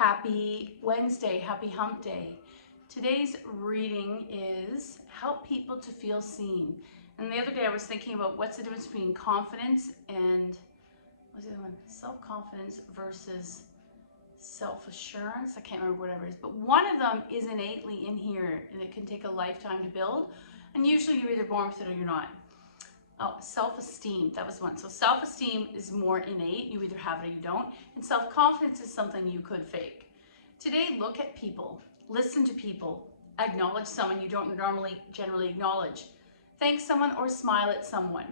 Happy Wednesday, happy hump day. Today's reading is help people to feel seen. And the other day I was thinking about what's the difference between confidence and, what's the other one? Self-confidence versus self-assurance. I can't remember whatever it is, but one of them is innately in here and it can take a lifetime to build. And usually you're either born with it or you're not. Oh, self-esteem, that was one. So self-esteem is more innate, you either have it or you don't. And self-confidence is something you could fake. Today, look at people, listen to people, acknowledge someone you don't generally acknowledge. Thank someone or smile at someone.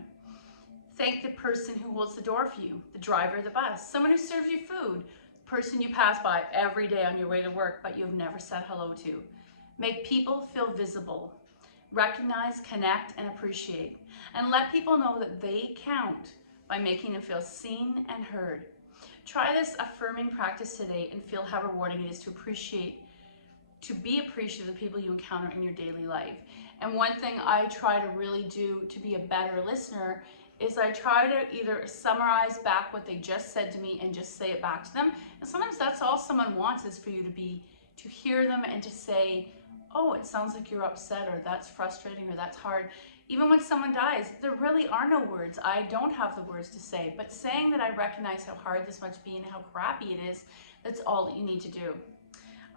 Thank the person who holds the door for you, the driver of the bus, someone who serves you food, the person you pass by every day on your way to work but you've never said hello to. Make people feel visible. Recognize, connect, and appreciate. And let people know that they count by making them feel seen and heard. Try this affirming practice today and feel how rewarding it is to be appreciative of the people you encounter in your daily life. And one thing I try to really do to be a better listener is I try to either summarize back what they just said to me and just say it back to them. And sometimes that's all someone wants is for you to hear them and to say, oh, it sounds like you're upset, or that's frustrating, or that's hard. Even when someone dies, there really are no words. I don't have the words to say, but saying that I recognize how hard this must be and how crappy it is, that's all that you need to do.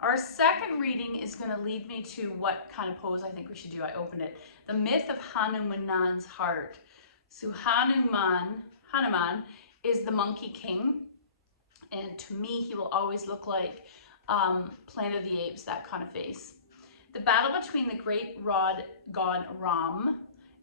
Our second reading is going to lead me to what kind of pose I think we should do. I opened it. The myth of Hanuman's heart. So Hanuman is the monkey king, and to me, he will always look like Planet of the Apes, that kind of face. The battle between the great god Ram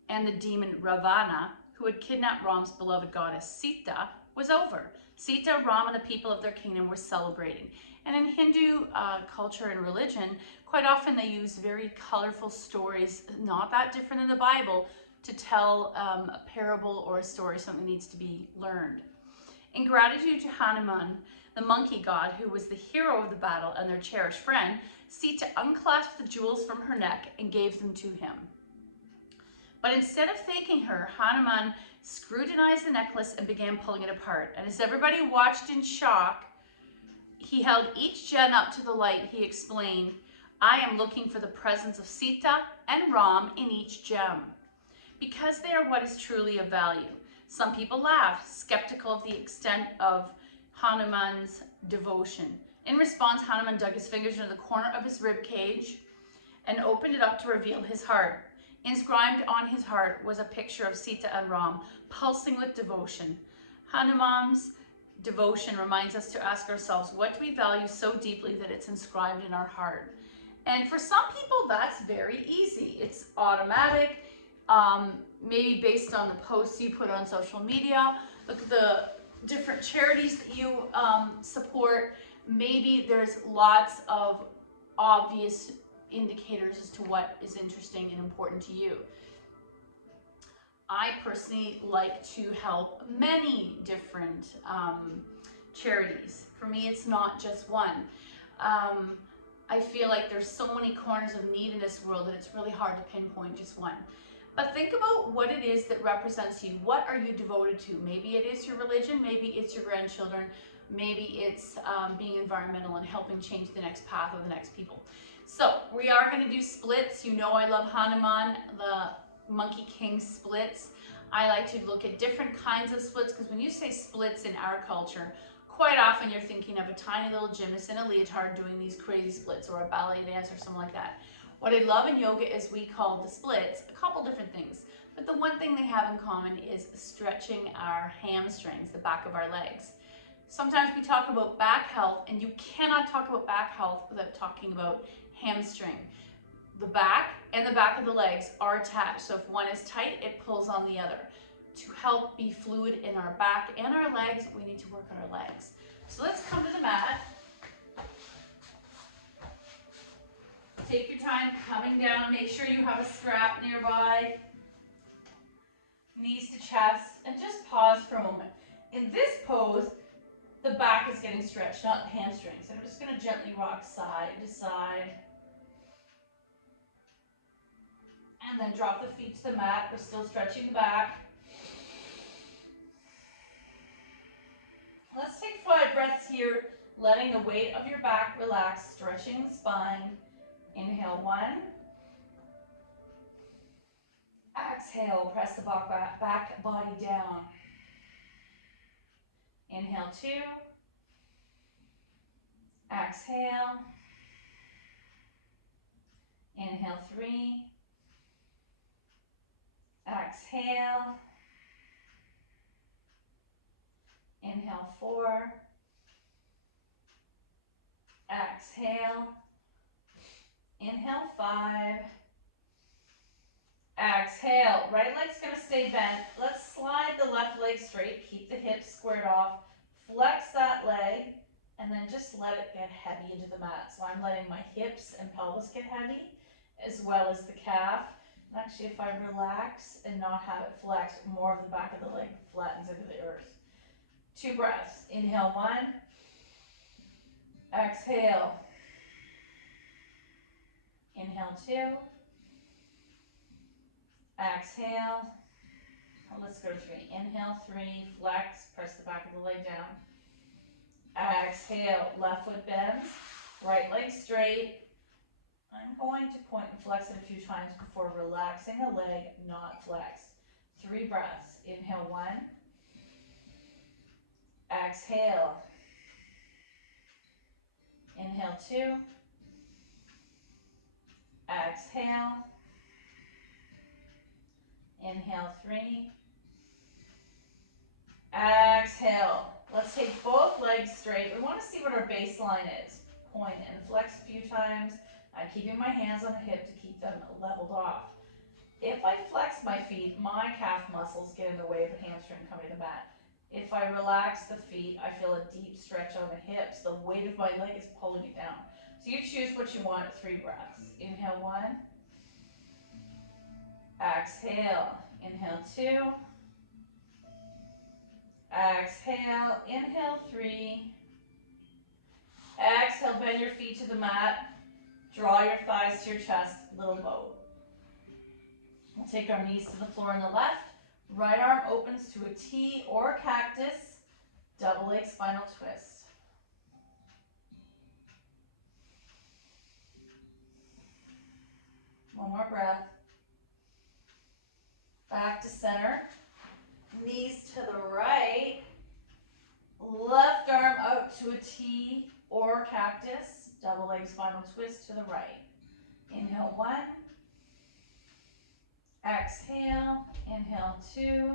and the demon Ravana, who had kidnapped Ram's beloved goddess Sita, was over. Sita, Ram, and the people of their kingdom were celebrating. And in Hindu culture and religion, quite often they use very colorful stories, not that different than the Bible, to tell a parable or a story, something needs to be learned. In gratitude to Hanuman, the monkey god, who was the hero of the battle and their cherished friend, Sita unclasped the jewels from her neck and gave them to him. But instead of thanking her, Hanuman scrutinized the necklace and began pulling it apart. And as everybody watched in shock, he held each gem up to the light. He explained, I am looking for the presence of Sita and Ram in each gem, because they are what is truly of value. Some people laughed, skeptical of the extent of Hanuman's devotion. In response, Hanuman dug his fingers into the corner of his rib cage and opened it up to reveal his heart. Inscribed on his heart was a picture of Sita and Ram, pulsing with devotion. Hanuman's devotion reminds us to ask ourselves, what do we value so deeply that it's inscribed in our heart? And for some people, that's very easy. It's automatic, maybe based on the posts you put on social media. Look at the different charities that you support. Maybe there's lots of obvious indicators as to what is interesting and important to you. I personally like to help many different charities. For me, it's not just one. I feel like there's so many corners of need in this world that it's really hard to pinpoint just one. But think about what it is that represents you. What are you devoted to? Maybe it is your religion, maybe it's your grandchildren, maybe it's being environmental and helping change the next path of the next people. So we are going to do splits. You know I love Hanuman, the Monkey King splits. I like to look at different kinds of splits, because when you say splits in our culture, quite often you're thinking of a tiny little gymnast in a leotard doing these crazy splits, or a ballet dance or something like that. What I love in yoga is we call the splits a couple different things, but the one thing they have in common is stretching our hamstrings, the back of our legs. Sometimes we talk about back health, and you cannot talk about back health without talking about hamstring. The back and the back of the legs are attached, so if one is tight, it pulls on the other. To help be fluid in our back and our legs, we need to work on our legs. So let's come to the mat. Take your time coming down. Make sure you have a strap nearby. Knees to chest, and just pause for a moment. In this pose, the back is getting stretched, not the hamstrings. And I'm just going to gently rock side to side. And then drop the feet to the mat. We're still stretching the back. Let's take 5 breaths here letting the weight of your back relax, stretching the spine. Inhale, 1. Exhale, press the back body down. Inhale, 2. Exhale. Inhale, 3. Exhale. Inhale, 4. Exhale. Inhale, 5. Exhale. Right leg's going to stay bent. Let's slide the left leg straight. Keep the hips squared off. Flex that leg. And then just let it get heavy into the mat. So I'm letting my hips and pelvis get heavy, as well as the calf. And actually, if I relax and not have it flex, more of the back of the leg flattens into the earth. 2 breaths. Inhale, 1. Exhale. Inhale, 2. Exhale. Let's go 3. Inhale, 3. Flex. Press the back of the leg down. Exhale. Left foot bends. Right leg straight. I'm going to point and flex it a few times before relaxing the leg not flexed. 3 breaths. Inhale, 1. Exhale. Inhale, 2. Exhale. Inhale, 3. Exhale. Let's take both legs straight. We want to see what our baseline is. Point and flex a few times. I'm keeping my hands on the hip to keep them leveled off. If I flex my feet, my calf muscles get in the way of the hamstring coming to the mat. If I relax the feet, I feel a deep stretch on the hips. The weight of my leg is pulling it down. So you choose what you want at 3 breaths. Inhale, 1. Exhale. Inhale, 2. Exhale. Inhale, 3. Exhale, bend your feet to the mat. Draw your thighs to your chest, little boat. We'll take our knees to the floor on the left. Right arm opens to a T or a cactus. Double leg spinal twist. One more breath. Back to center. Knees to the right. Left arm out to a T or cactus. Double leg spinal twist to the right. Inhale, 1. Exhale. Inhale, 2.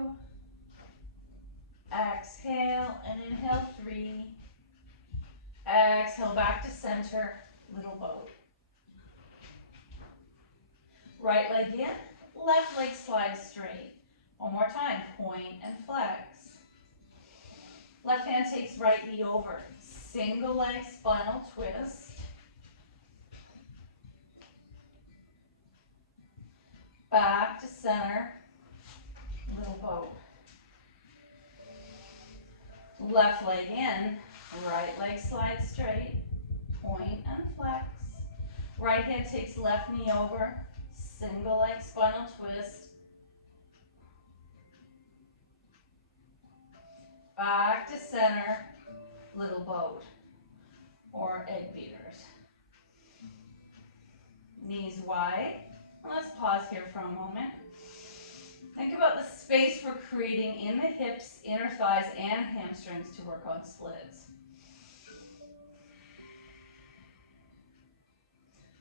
Exhale and inhale, 3. Exhale, back to center, little boat. Right leg in, left leg slides straight. One more time, point and flex. Left hand takes right knee over. Single leg spinal twist. Back to center, little boat. Left leg in, right leg slides straight, point and flex. Right hand takes left knee over, single leg spinal twist. Back to center, little boat, or egg beaters. Knees wide. Let's pause here for a moment. Think about the space we're creating in the hips, inner thighs, and hamstrings to work on splits.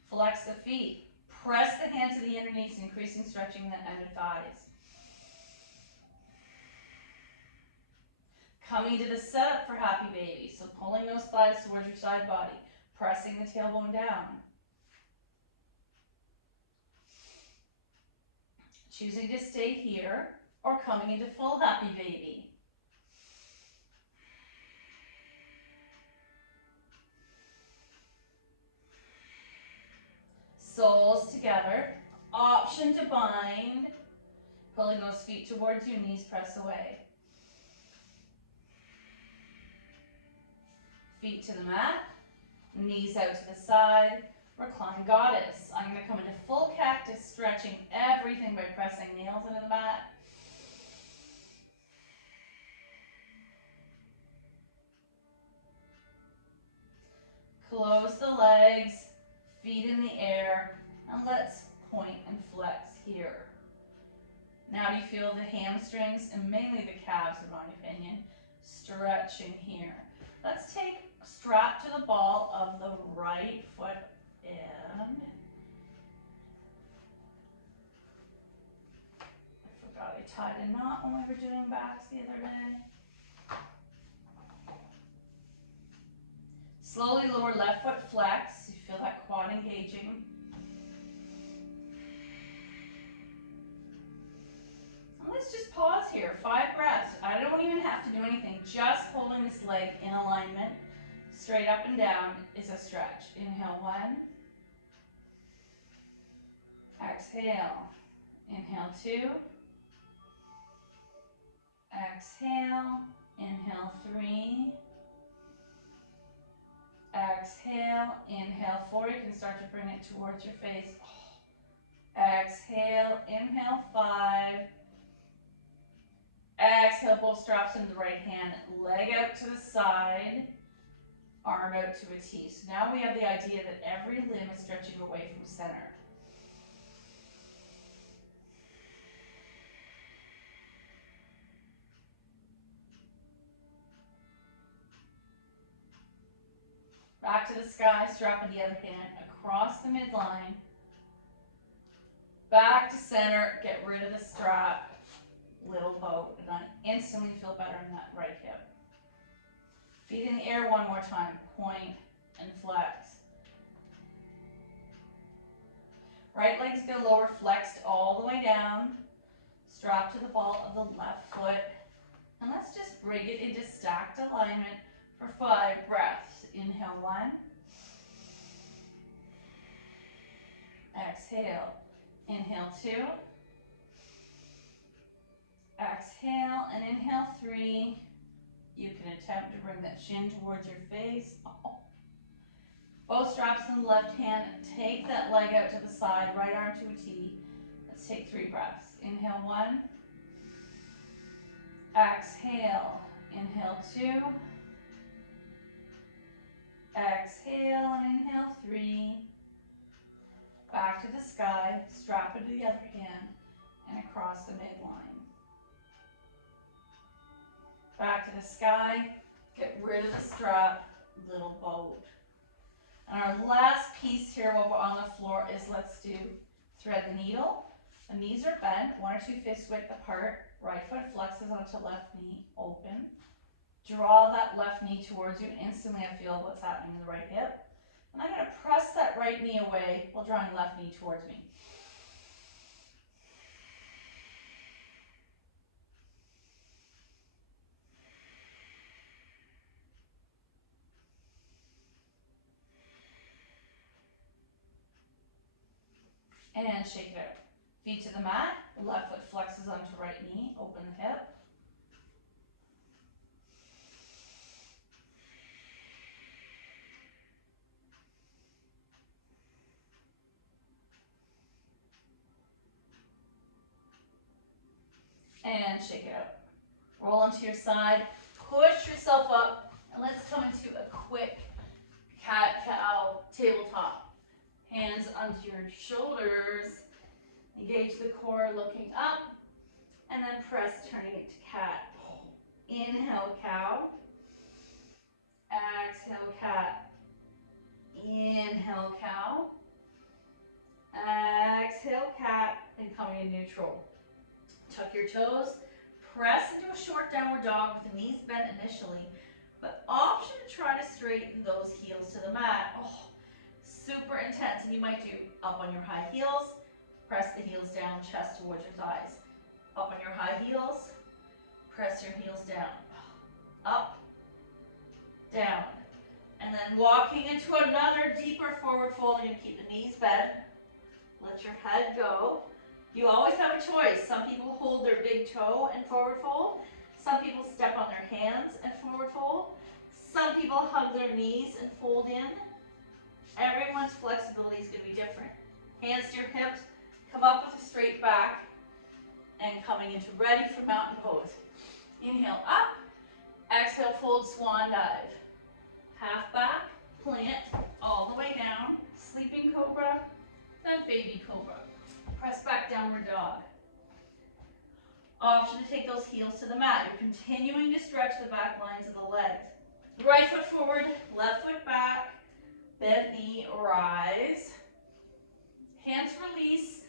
Flex the feet. Press the hands to the inner knees, increasing stretching the inner thighs. Coming to the setup for happy baby. So pulling those thighs towards your side body. Pressing the tailbone down. Choosing to stay here or coming into full happy baby. Soles together. Option to bind. Pulling those feet towards you, knees press away. Feet to the mat. Knees out to the side. Recline goddess. I'm going to come into full cactus, stretching everything by pressing nails into the mat. Close the legs, feet in the air, and let's point and flex here. Now do you feel the hamstrings and mainly the calves, in my opinion, stretching here? Let's take strap to the ball of the right foot in. I forgot I tied a knot when we were doing backs the other day. Slowly lower left foot flex. You feel that quad engaging. And let's just pause here. 5 breaths. I don't even have to do anything. Just holding this leg in alignment, straight up and down, is a stretch. Inhale 1. Exhale. Inhale 2. Exhale. Inhale 3. Exhale. Inhale 4. You can start to bring it towards your face. Exhale. Inhale 5. Exhale, both straps into the right hand. Leg out to the side. Arm out to a T. So now we have the idea that every limb is stretching away from center. Back to the sky, strap in the other hand, across the midline. Back to center, get rid of the strap. Little boat, and I instantly feel better in that right hip. Feet in the air one more time, point and flex. Right leg's go lower, flexed all the way down. Strap to the ball of the left foot. And let's just bring it into stacked alignment for 5 breaths. Inhale 1. Exhale. Inhale 2. Exhale and inhale 3. You can attempt to bring that shin towards your face. Both straps in the left hand. Take that leg out to the side, right arm to a T. Let's take 3 breaths. Inhale 1. Exhale. Inhale 2. Exhale and inhale 3. Back to the sky. Strap into the other hand and across the midline. Back to the sky. Get rid of the strap. Little boat. And our last piece here while we're on the floor is let's do thread the needle. The knees are bent, 1 or 2 fist width apart. Right foot flexes onto left knee, open. Draw that left knee towards you. Instantly I feel what's happening in the right hip. And I'm going to press that right knee away while drawing left knee towards me. And shake it out. Feet to the mat. The left foot flexes onto right knee. Open the hip. And shake it out. Roll onto your side. Push yourself up. And let's come into a quick cat-cow tabletop. Hands onto your shoulders. Engage the core looking up. And then press turning it to cat. Inhale cow. Exhale cat. Inhale cow. Exhale cat. And coming in neutral. Tuck your toes. Press into a short downward dog with the knees bent initially. But option to try to straighten those heels to the mat. Oh, super intense. And you might do up on your high heels. Press the heels down, chest towards your thighs. Up on your high heels. Press your heels down. Up, down. And then walking into another deeper forward fold. You're going to keep the knees bent. Let your head go. You always have a choice. Some people hold their big toe and forward fold. Some people step on their hands and forward fold. Some people hug their knees and fold in. Everyone's flexibility is going to be different. Hands to your hips. Come up with a straight back. And coming into ready for mountain pose. Inhale up. Exhale, fold, swan dive. Half back, plant. downward dog. Option to take those heels to the mat. You're continuing to stretch the back lines of the legs. Right foot forward, left foot back, bent knee, rise. Hands release.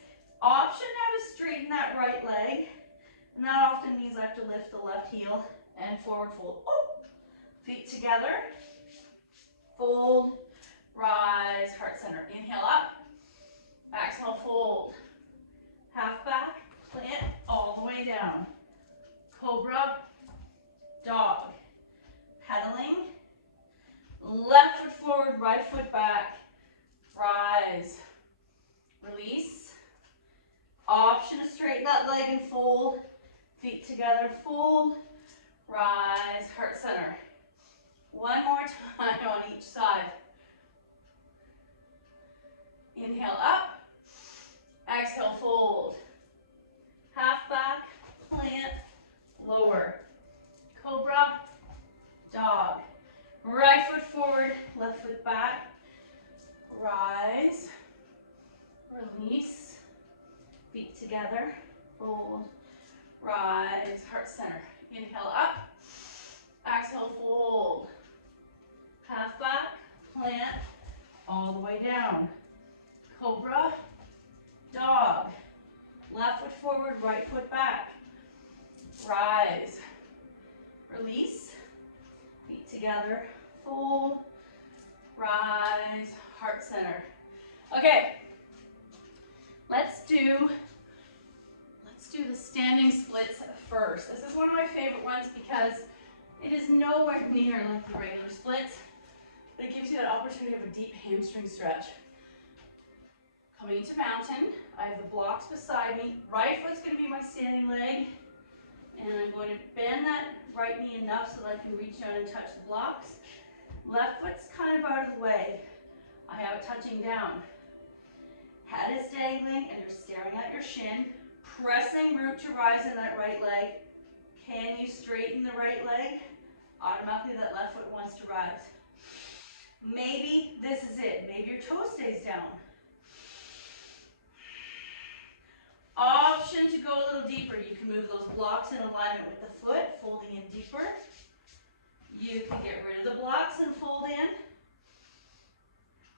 Option now to straighten that right leg. And that often means I have to lift the left heel and forward fold. Oh. Feet together. Fold, rise, heart center. Inhale up. Exhale, fold. Half back, plant all the way down. Cobra, dog. Pedaling. Left foot forward, right foot back. Rise. Release. Option to straighten that leg and fold. Feet together, fold. Rise, heart center. One more time on each side. Inhale up. Exhale, fold. Half back, plant, lower. Cobra, dog. Right foot forward, left foot back. Rise. Release. Feet together. Fold. Rise. Heart center. Inhale up. Exhale, fold. Half back, plant, all the way down. Cobra, dog. Left foot forward, right foot back. Rise. Release. Feet together. Fold. Rise. Heart center. Okay. Let's do the standing splits first. This is one of my favorite ones because it is nowhere near like the regular splits, but it gives you that opportunity of a deep hamstring stretch. Coming into mountain, I have the blocks beside me. Right foot's going to be my standing leg, and I'm going to bend that right knee enough so that I can reach down and touch the blocks. Left foot's kind of out of the way. I have it touching down. Head is dangling and you're staring at your shin, pressing root to rise in that right leg. Can you straighten the right leg? Automatically that left foot wants to rise. Maybe this is it. Maybe your toe stays down. Option to go a little deeper. You can move those blocks in alignment with the foot, folding in deeper. You can get rid of the blocks and fold in.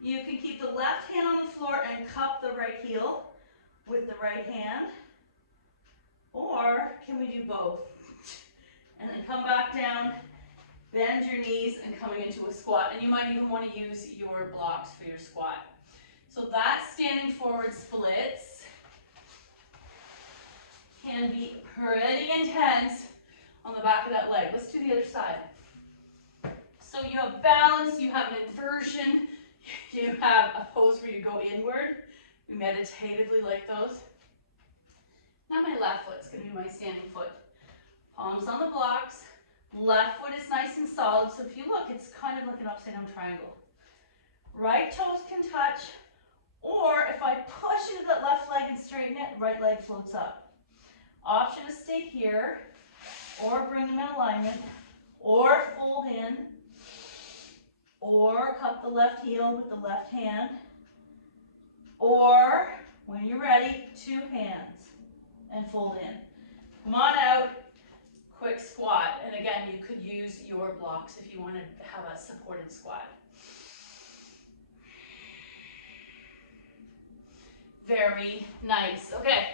You can keep the left hand on the floor and cup the right heel with the right hand. Or can we do both? And then come back down, bend your knees, and coming into a squat. And you might even want to use your blocks for your squat. So that standing forward splits can be pretty intense on the back of that leg. Let's do the other side. So you have balance, you have an inversion, you have a pose where you go inward. We meditatively like those. Now my left foot's going to be my standing foot. Palms on the blocks. Left foot is nice and solid, so if you look, it's kind of like an upside down triangle. Right toes can touch, or if I push into that left leg and straighten it, right leg floats up. Option to stay here, or bring them in alignment, or fold in, or cup the left heel with the left hand, or, when you're ready, two hands and fold in. Come on out, quick squat. And again, you could use your blocks if you want to have a supported squat. Very nice. Okay,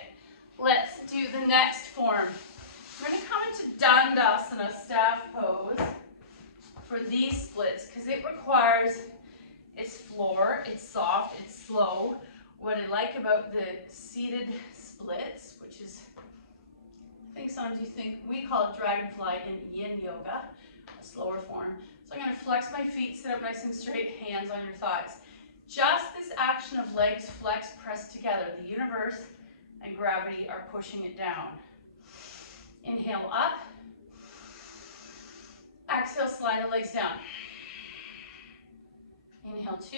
let's do the next form. We're going to come into Dandasana, staff pose, for these splits because it requires, it's floor, it's soft, it's slow. What I like about the seated splits, which is, I think sometimes you think, we call it dragonfly in yin yoga, a slower form. So I'm going to flex my feet, sit up nice and straight, hands on your thighs. Just this action of legs flex, press together. The universe and gravity are pushing it down. Inhale up. Exhale, slide the legs down. Inhale, two.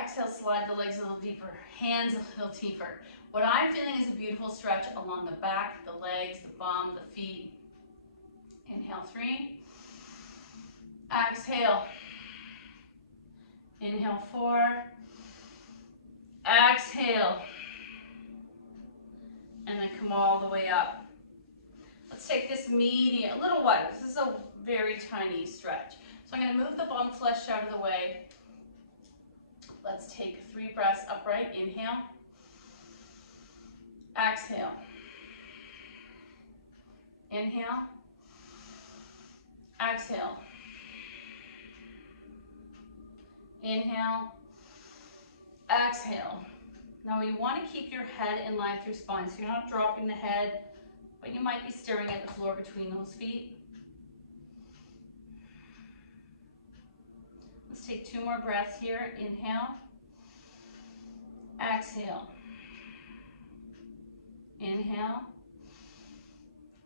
Exhale, slide the legs a little deeper. Hands a little deeper. What I'm feeling is a beautiful stretch along the back, the legs, the bum, the feet. Inhale, three. Exhale. Inhale, four. Exhale. and then come all the way up. Let's take this medium, a little wider. This is a very tiny stretch. So I'm going to move the bum flesh out of the way. Let's take 3 breaths upright. Inhale. Exhale. Inhale. Exhale. Inhale. Exhale. Now you want to keep your head in line through spine, so you're not dropping the head, but you might be staring at the floor between those feet. Let's take 2 more breaths here. Inhale. Exhale. Inhale.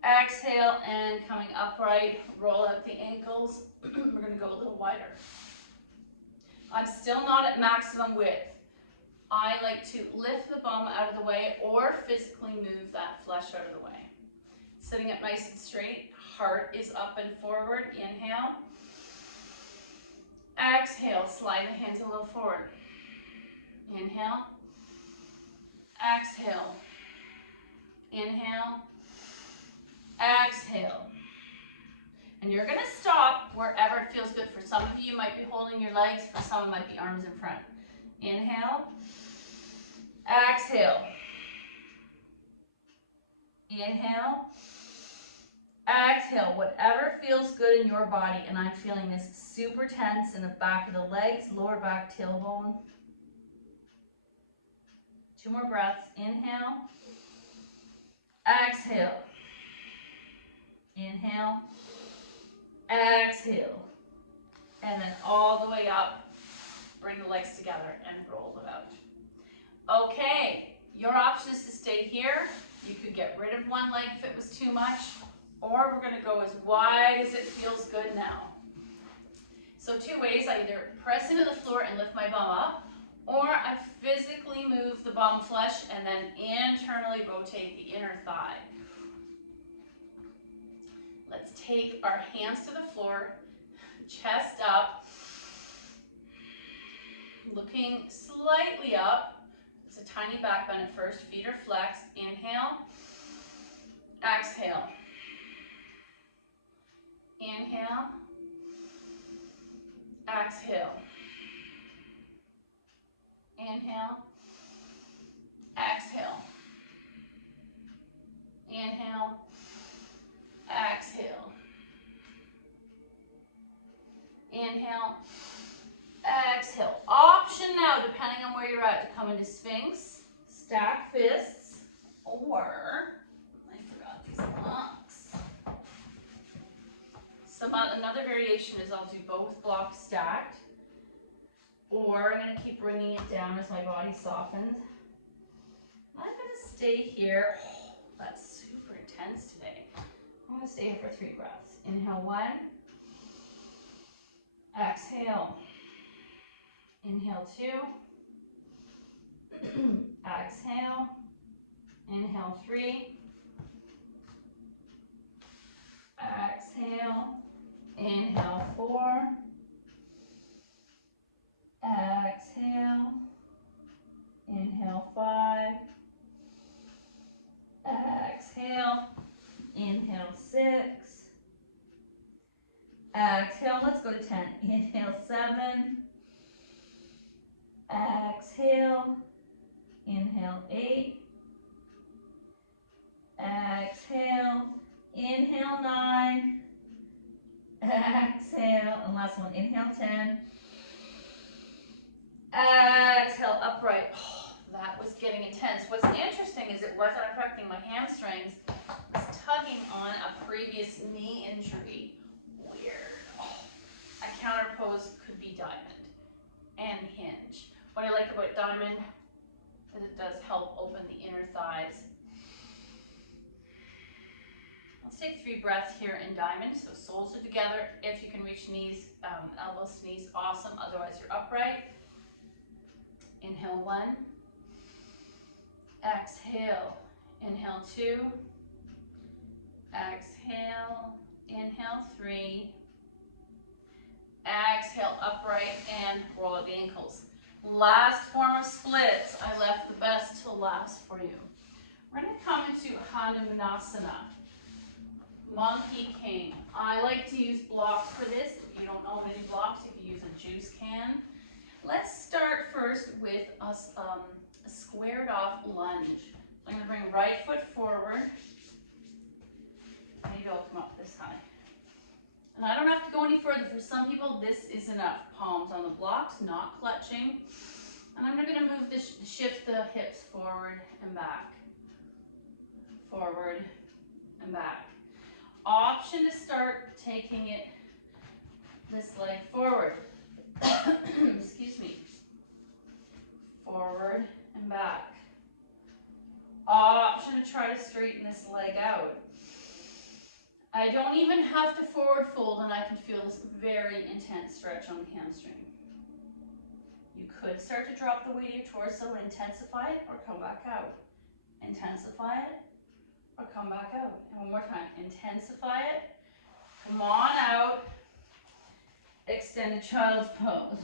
Exhale, and coming upright, roll out the ankles. We're going to go a little wider. I'm still not at maximum width. I like to lift the bum out of the way or physically move that flesh out of the way. Sitting up nice and straight, heart is up and forward. Inhale. Exhale, slide the hands a little forward. Inhale. Exhale. Inhale. Exhale. And you're going to stop wherever it feels good. For some of you, you might be holding your legs. For some, it might be arms in front. Inhale. Exhale. Inhale. Exhale. Whatever feels good in your body. And I'm feeling this super tense in the back of the legs, lower back, tailbone. 2 more breaths. Inhale. Exhale. Inhale. Exhale. And then all the way up. Bring the legs together and roll it out. Okay, your option is to stay here. You could get rid of one leg if it was too much, or we're going to go as wide as it feels good now. So 2 ways: I either press into the floor and lift my bum up, or I physically move the bum flesh and then internally rotate the inner thigh. Let's take our hands to the floor, chest up, looking slightly up. It's a tiny back bend at first. Feet are flexed. Inhale. Exhale. Inhale. Exhale. Inhale. Exhale. Inhale. Exhale. Inhale. Exhale. Option now, depending on where you're at, to come into Sphinx, stack fists, or, I forgot these blocks. Another variation is I'll do both blocks stacked, or I'm going to keep bringing it down as my body softens. I'm going to stay here. Oh, that's super intense today. I'm going to stay here for 3 breaths. Inhale 1. Exhale. Inhale 2. Exhale. Inhale 3. Exhale. Inhale 4. Exhale. Inhale 5. Exhale. Inhale 6. Exhale. Let's go to 10. Inhale 7. Exhale. Inhale 8. Exhale. Inhale 9. Exhale. And last one. Inhale 10. Exhale, upright. Oh, that was getting intense. What's interesting is it wasn't affecting my hamstrings. It was tugging on a previous knee injury. Weird. Oh, a counter pose could be diamond and hinge. What I like about diamond is it does help open the inner thighs. Let's take 3 breaths here in diamond. So soles are together. If you can reach knees, elbows to knees, awesome. Otherwise, you're upright. Inhale 1. Exhale. Inhale 2. Exhale. Inhale 3. Exhale, upright, and roll out the ankles. Last form of splits. I left the best till last for you. We're going to come into Hanumanasana, Monkey King. I like to use blocks for this. If you don't own any blocks, you can use a juice can. Let's start first with a squared off lunge. So I'm going to bring right foot forward. Maybe I'll come up this high. And I don't have to go any further. For some people, this is enough. Palms on the blocks, not clutching. And I'm going to move this, shift the hips forward and back. Forward and back. Option to start taking it this leg forward. Excuse me. Forward and back. Option to try to straighten this leg out. I don't even have to forward fold, and I can feel this very intense stretch on the hamstring. You could start to drop the weight of your torso and intensify it, or come back out. Intensify it, or come back out. And one more time, intensify it, come on out, extended child's pose.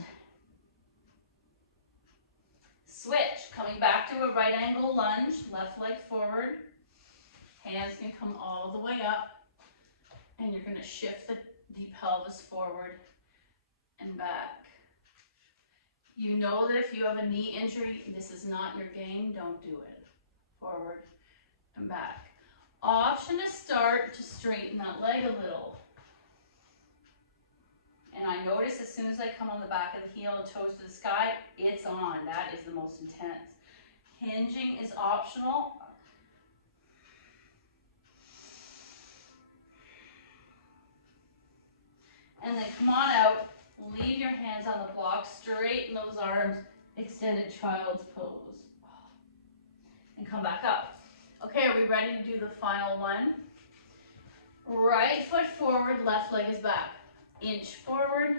Switch, coming back to a right angle lunge, left leg forward, hands can come all the way up, and you're going to shift the pelvis forward and back. You know that if you have a knee injury, this is not your game, don't do it. Forward and back. Option to start to straighten that leg a little. And I notice as soon as I come on the back of the heel and toes to the sky, it's on. That is the most intense. Hinging is optional. And then come on out, leave your hands on the block, straighten those arms, extended child's pose. And come back up. Okay, are we ready to do the final one? Right foot forward, left leg is back. Inch forward,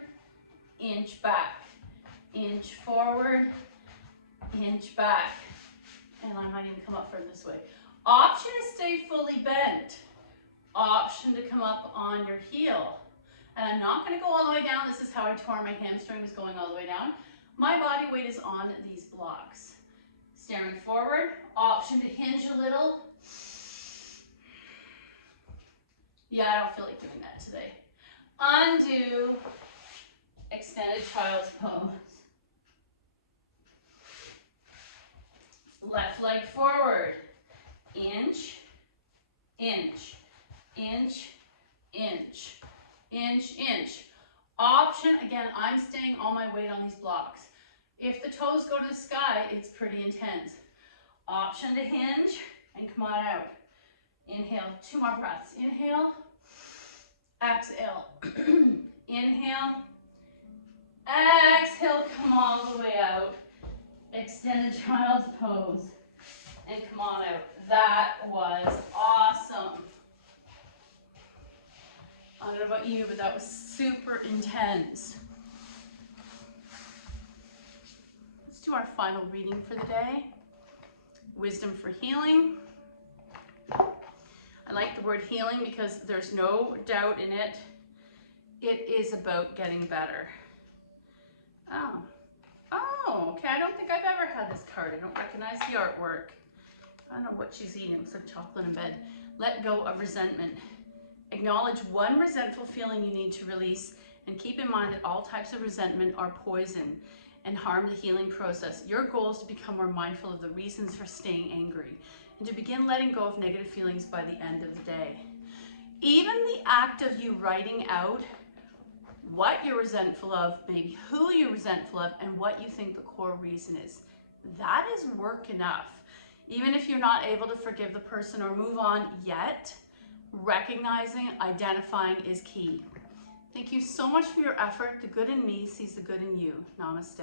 inch back. Inch forward, inch back. And I might even come up from this way. Option to stay fully bent. Option to come up on your heel. And I'm not going to go all the way down. This is how I tore my hamstring, is going all the way down. My body weight is on these blocks. Staring forward, option to hinge a little. Yeah, I don't feel like doing that today. Undo, extended child's pose. Left leg forward, inch, inch, inch, inch. Inch, inch. Option, again, I'm staying all my weight on these blocks. If the toes go to the sky, it's pretty intense. Option to hinge and come on out. Inhale, 2 more breaths. Inhale, exhale. Inhale, exhale, come all the way out. Extended child's pose and come on out. That was awesome. I don't know about you, but that was super intense. Let's do our final reading for the day. Wisdom for healing. I like the word healing because there's no doubt in it. It is about getting better. Oh, okay. I don't think I've ever had this card. I don't recognize the artwork. I don't know what she's eating. It looks like chocolate in bed. Let go of resentment. Acknowledge one resentful feeling you need to release, and keep in mind that all types of resentment are poison and harm the healing process. Your goal is to become more mindful of the reasons for staying angry and to begin letting go of negative feelings by the end of the day. Even the act of you writing out what you're resentful of, maybe who you're resentful of, and what you think the core reason is, that is work enough. Even if you're not able to forgive the person or move on yet, recognizing, identifying is key. Thank you so much for your effort. The good in me sees the good in you. Namaste.